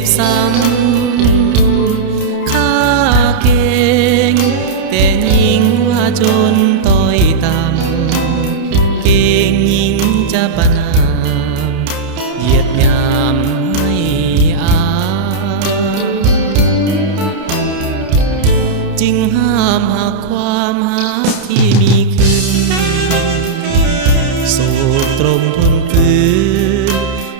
บซ้ำข้าเก่งแต่ยิ่งว่าจนต้อยต่ำเก่งยิ่งจะประนามเหยียดหยามให้จึงห้ามหักความหักที่มีขึ้นสูบตรมทนฝืน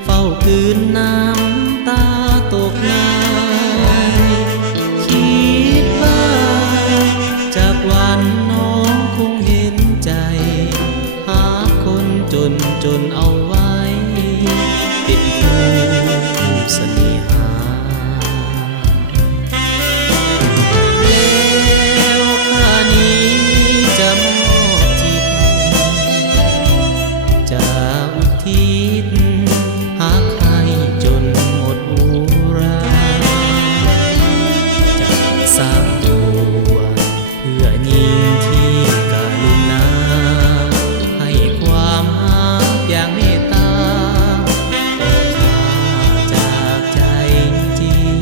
เฝ้าคืนน้ำตาตกในคิดว่าจากวันน้องคงเห็นใจหาคนจนเอาไว้เป็นคู่เสน่หาแล้วข้านี้จะมอบจิตจะอุทิศหาใครจนหมดอุราจะสร้างตัวเพื่อยิ่งที่กรุณาให้ความรักอย่างเมตตาต่อข้าจากใจจริง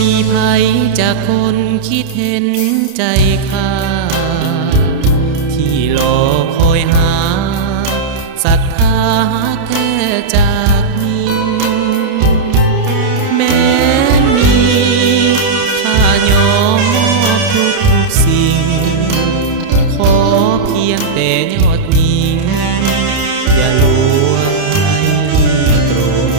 มีภัยจากคนคิดเห็นใจข้าที่รอคอยหาศรัทธาแท้จากนิ่งแม้มีข้ายอมมอบทุกสิ่งขอเพียงแต่ยอดยิ่งอย่าลวงให้ตรง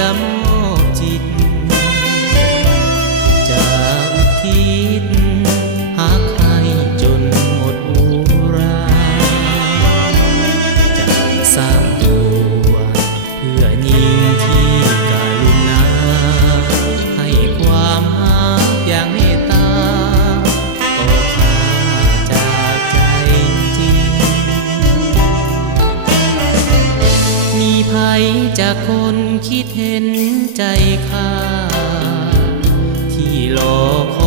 จะมอบจิตจะอุทิศหาใครจนหมดอุราจะสร้างตัวเพื่อยิ่งที่กรุณาให้ความรักอย่างเมตตาต่อข้าจากใจจริงมีภัยจากคนคิดเห็นใจข้าที่รอค